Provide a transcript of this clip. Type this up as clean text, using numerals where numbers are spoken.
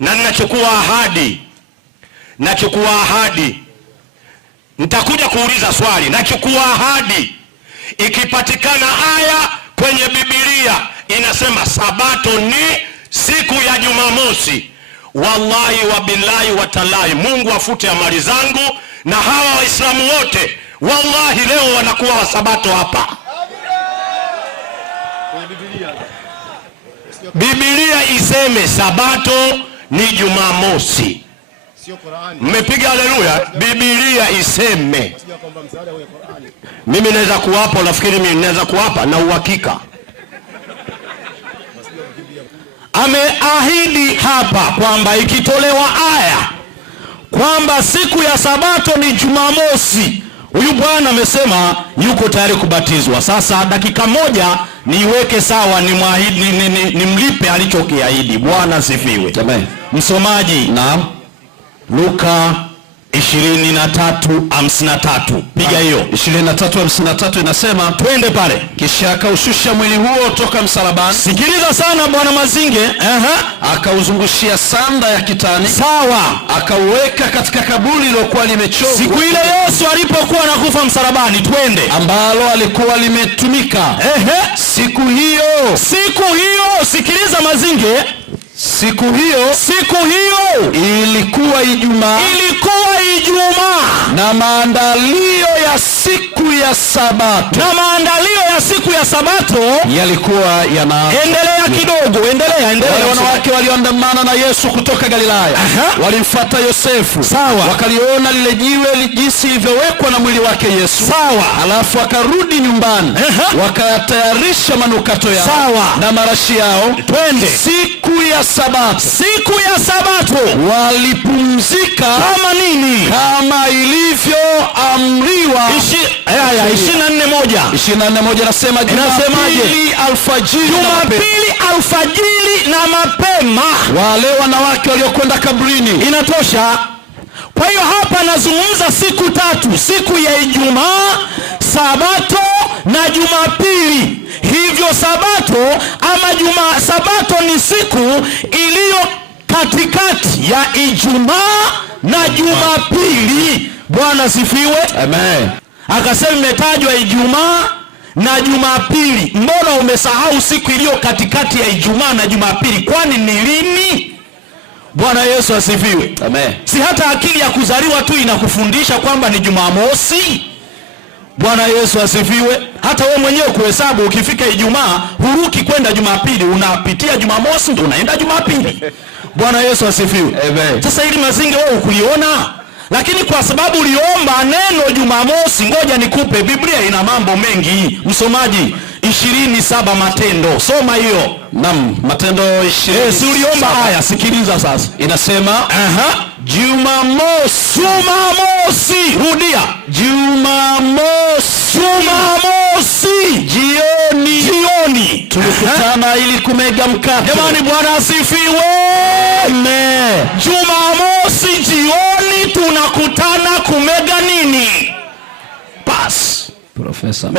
na nachukua ahadi, nitakuja kuuliza swali, nachukua ahadi, ikipatikana aya kwenye Biblia inasema Sabato ni siku ya Jumamosi, wallahi wa billahi wa talahi, Mungu afute amali zangu na hawa Waislamu wote, wallahi leo wanakuwa wa Sabato hapa. Biblia iseme Sabato ni Jumamosi. Mmepiga haleluya? Biblia iseme. Mimi naweza kuwapa, nafikiri mimi naweza kuwapa na uhakika. Ameahidi hapa kwamba ikitolewa aya kwamba siku ya Sabato ni Jumamosi, huyu bwana amesema yuko tayari kubatizwa. Sasa dakika moja niweke sawa, nimlipe alichokiahidi. Bwana sifiwe. Amen. Msomaji, naam, Luka 23:53. Piga hiyo. 23:53 inasema, twende pale. Kisha akaushusha mwili huo toka msalabani. Sikiliza sana bwana Mazinge. Akauzungushia sanda ya kitani. Sawa. Akauweka katika kaburi lilokuwa limechongwa. Siku ile Yesu alipokuwa anakufa msalabani, twende. Ambalo alikuwa limetumika. Siku hiyo, sikiliza Mazinge. Siku hiyo ilikuwa Ijumaa. Na maandalio ya siku ya Sabato, yalikuwa endelea kidogo, endelea. Wale wanawake walioandamana na Yesu kutoka Galilaya walimfuata Yosefu. Sawa. Wakaliona lile jiwe jinsi lilivyowekwa na mwili wake Yesu. Sawa. Alafu wakarudi nyumbani. Wakatayarisha manukato yao. Sawa. Na marashi yao. Twende. Siku ya Sabato walipumzika kama nini? Kama ilivyoamriwa. 24:1 nasema Jumapili alfajiri na mapema. Wale wanawake waliokwenda kabrini. Inatosha. Kwa hiyo hapa nazungumza siku tatu, siku ya Ijumaa, Sabato na Jumapili. Hivyo Sabato ni siku iliyo katikati ya Ijumaa na Jumapili. Bwana sifiwe. Amen. Akasema imetajwa Ijumaa na Jumapili. Mbona umesahau siku iliyo katikati ya Ijumaa na Jumapili? Kwani ni lini? Bwana Yesu asifiwe. Amen. Si hata akili ya kuzaliwa tu inakufundisha kwamba ni Jumamosi? Bwana Yesu asifiwe. Hata wewe mwenyewe kuhesabu, ukifika Ijumaa huruki kwenda Jumapili, unapitia Jumamosi ndio unaenda Jumapili. Bwana Yesu asifiwe. Amen. Sasa ili Mazinge wewe ukuliona, lakini kwa sababu uliomba neno Jumamosi, ngoja nikupe. Biblia ina mambo mengi. Msomaji, 27 Matendo. Soma hiyo. Naam, Matendo 20. Si uliomba haya, sikiliza sasa. Inasema, Jumamosi. Rudia. Jumamosi jioni tulikutana ili kumega mkate. Jamani, Bwana asifiwe. Amen. Jumamosi jioni tunakutana kumega nini? Pas. Profesa.